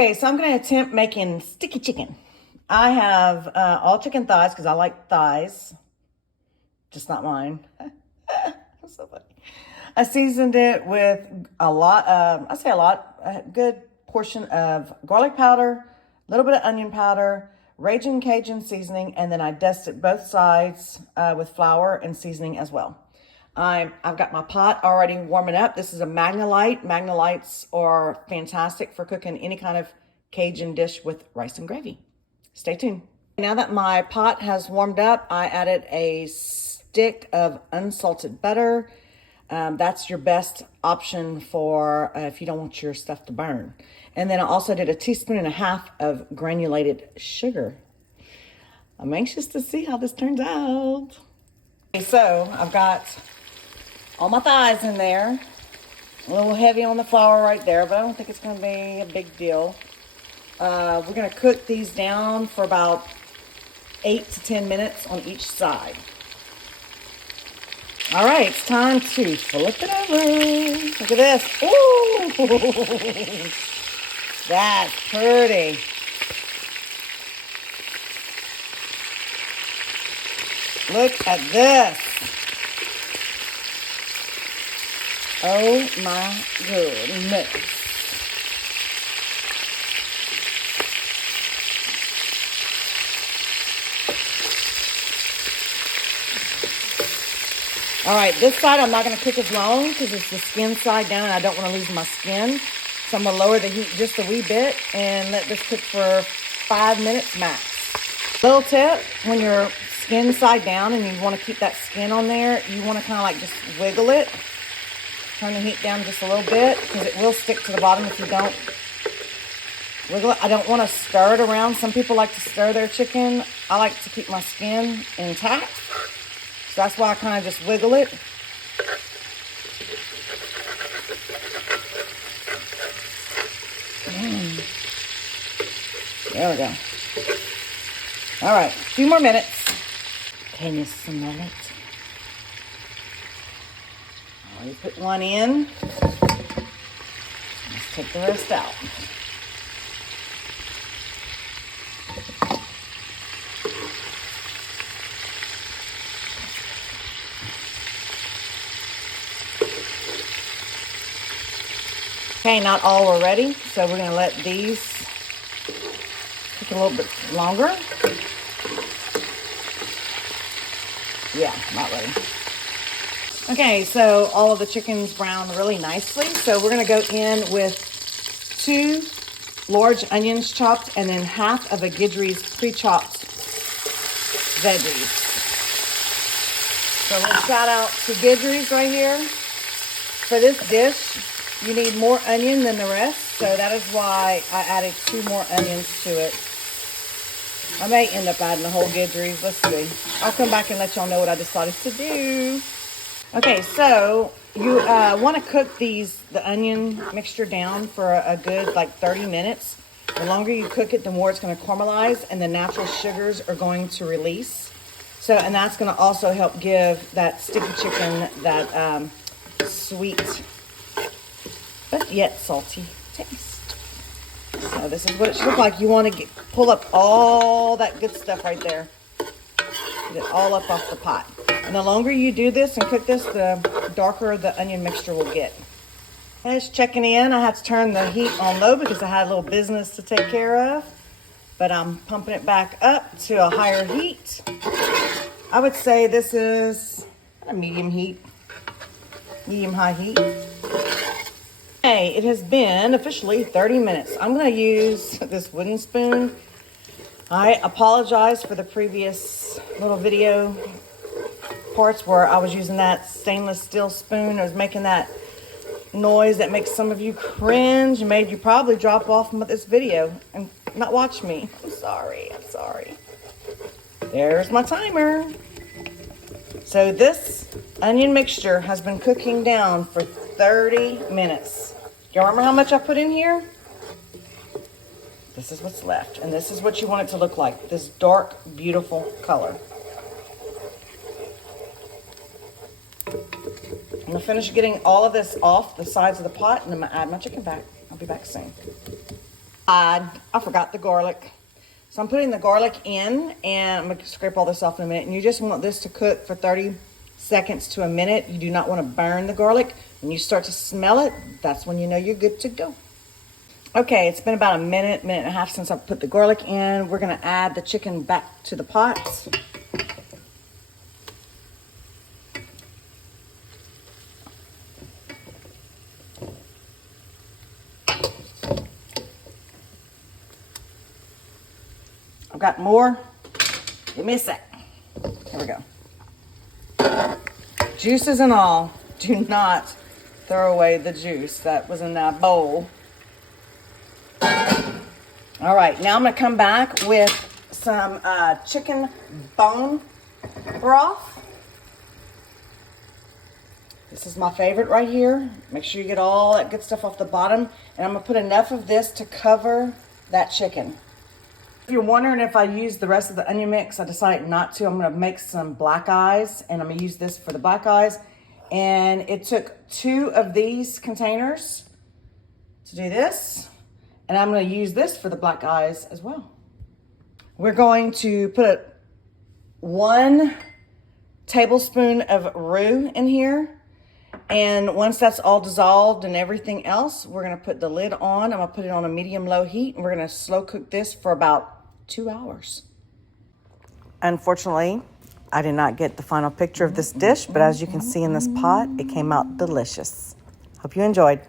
Okay, so I'm going to attempt making sticky chicken. I have all chicken thighs because I like thighs, just not mine. That's so funny. I seasoned it with a good portion of garlic powder, a little bit of onion powder, Raging Cajun seasoning, and then I dusted both sides with flour and seasoning as well. I've got my pot already warming up. This is a Magnolite. Magnolites are fantastic for cooking any kind of Cajun dish with rice and gravy. Stay tuned. Now that my pot has warmed up, I added a stick of unsalted butter. That's your best option for if you don't want your stuff to burn. And then I also did a teaspoon and a half of granulated sugar. I'm anxious to see how this turns out. Okay, so I've got all my thighs in there. A little heavy on the flour right there, but I don't think it's going to be a big deal. We're going to cook these down for about 8 to 10 minutes on each side. All right, it's time to flip it over. Look at this. Ooh, that's pretty. Look at this. Oh my goodness. All right, this side I'm not going to cook as long because it's the skin side down and I don't want to lose my skin. So I'm going to lower the heat just a wee bit and let this cook for 5 minutes max. Little tip, when you're skin side down and you want to keep that skin on there, you want to kind of like just wiggle it. Turn the heat down just a little bit because it will stick to the bottom if you don't wiggle it. I don't want to stir it around. Some people like to stir their chicken. I like to keep my skin intact. So that's why I kind of just wiggle it. There we go. All right, a few more minutes. Can you smell it? You put one in. Let's take the rest out. Okay, not all are ready, so we're going to let these cook a little bit longer. Yeah, not ready. Okay, so all of the chicken's browned really nicely, so we're going to go in with 2 large onions chopped and then half of a Guidry's pre-chopped veggies. So we'll shout out to Guidry's right here. For this dish, you need more onion than the rest, so that is why I added 2 more onions to it. I may end up adding the whole Guidry's. Let's see. I'll come back and let y'all know what I decided to do. Okay, so you want to cook the onion mixture down for a good 30 minutes. The longer you cook it, the more it's going to caramelize and the natural sugars are going to release. So, and that's going to also help give that sticky chicken that sweet but yet salty taste. So this is what it should look like. You want to pull up all that good stuff right there. Get it all up off the pot. And the longer you do this and cook this, the darker the onion mixture will get. And it's checking in. I had to turn the heat on low because I had a little business to take care of. But I'm pumping it back up to a higher heat. I would say this is a medium heat. Medium-high heat. Okay, it has been officially 30 minutes. I'm going to use this wooden spoon. I apologize for the previous little video parts where I was using that stainless steel spoon. I was making that noise that makes some of you cringe and made you probably drop off from this video and not watch me. I'm sorry. There's my timer. So this onion mixture has been cooking down for 30 minutes. Y'all remember how much I put in here? This is what's left, and this is what you want it to look like. This dark, beautiful color. I'm gonna finish getting all of this off the sides of the pot, and I'm gonna add my chicken back. I'll be back soon. I forgot the garlic. So I'm putting the garlic in, and I'm going to scrape all this off in a minute. And you just want this to cook for 30 seconds to a minute. You do not want to burn the garlic. When you start to smell it, that's when you know you're good to go. Okay, it's been about a minute and a half since I put the garlic in. We're going to add the chicken back to the pot. I've got more. Give me a sec. Here we go. Juices and all. Do not throw away the juice that was in that bowl. All right, now I'm going to come back with some chicken bone broth. This is my favorite right here. Make sure you get all that good stuff off the bottom. And I'm going to put enough of this to cover that chicken. If you're wondering if I used the rest of the onion mix, I decided not to. I'm going to make some black eyes, and I'm going to use this for the black eyes. And it took 2 of these containers to do this. And I'm going to use this for the black eyes as well. We're going to put 1 tablespoon of roux in here. And once that's all dissolved and everything else, we're going to put the lid on. I'm going to put it on a medium-low heat, and we're going to slow cook this for about 2 hours. Unfortunately, I did not get the final picture of this dish, but as you can see in this pot, it came out delicious. Hope you enjoyed.